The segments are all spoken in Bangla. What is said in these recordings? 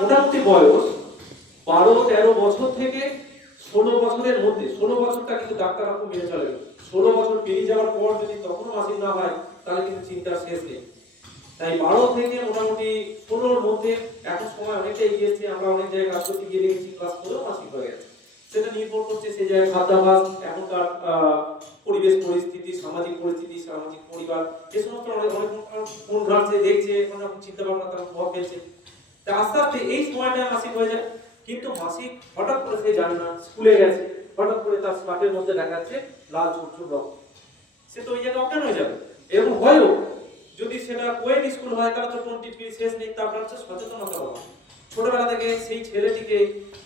মোটামুটি বয়স 12-13 বছর থেকে 16 বছরের মধ্যে, 16 বছরটা কিন্তু ডাক্তাররা খুব মেনে চলে। 16 বছর পেরিয়ে যাওয়ার পর যদি তখনও মাসিক না হয় তাহলে কিন্তু চিন্তার শেষ নেই। তাই 12 থেকে মোটামুটি 16-র মধ্যে এখন সময় অনেকটা এগিয়েছে। আমরা অনেক জায়গায় কাজ করতে গিয়ে দেখেছি ক্লাস 4 মাসিক হয়ে গেছে। সেটা নির্ভর করছে সেই জায়গায় খাদ্যাভ্যাস, এখনকার পরিবেশ পরিস্থিতি, সামাজিক পরিস্থিতি, সামাজিক পরিবার, এই সমস্ত অনেক কোন ঘাটছে দেখছে, অনেক চিন্তা ভাবনা তার প্রভাব ফেলছে। তা আস্তে আস্তে এই সময়টা মাসিক হয়ে যায়। কিন্তু মাসিক হঠাৎ করে সে জানে না, স্কুলে গেছে, হঠাৎ করে তার স্কার্টের মধ্যে দেখা যাচ্ছে লাল চুল রক্ত, সে তো ওই জায়গায় অজ্ঞান হয়ে যাবে। এরকম হয়ও, যদি সেটা কোয়েড স্কুল হয় তাহলে তো 20 শেষ নেই। তারপর হচ্ছে সচেতনতা বাড়ানো। ছোটবেলা থেকে সেই ছেলেটিকে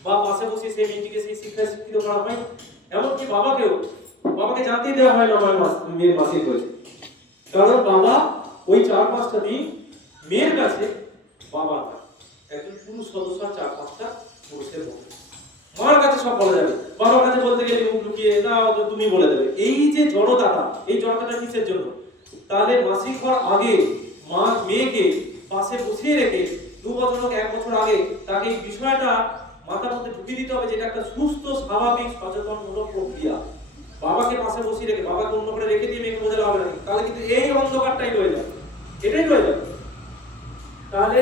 বা পাশে বসে সেই মেয়েটিকে সেই শিক্ষায় শিক্ষিত করা হয়। এমনকি বাবাকে জানতেই দেওয়া হয় না মেয়ের মাসিক হয়েছে, কারণ বাবা ওই 4-5টা দিন মেয়ের কাছে বাবা না, একজন পুরুষ সদস্য 4-5টা পুরুষের মধ্যে, মার কাছে সব বলা যাবে, বাবার কাছে বলতে গেলে মুখ লুকিয়ে না, তুমি বলে দেবে। এই যে জড়তাটা, এই জড়তাটা কিসের জন্য? তাহলে মাসিক হওয়ার আগে মা মেয়েকে পাশে বসিয়ে রেখে 2 বছর হোক 1 বছর আগে তাকে এই বিষয়টা মাথার মধ্যে ঢুকিয়ে দিতে হবে, যেটা একটা সুস্থ স্বাভাবিক সচেতনমূলক প্রক্রিয়া। বাবাকে পাশে বসিয়ে রেখে, বাবাকে অন্য করে রেখে দিয়ে মেয়েকে বোঝালে হবে না, তাহলে কিন্তু এই অন্ধকারটাই রয়ে যাবে, এটাই রয়ে যাবে। তাহলে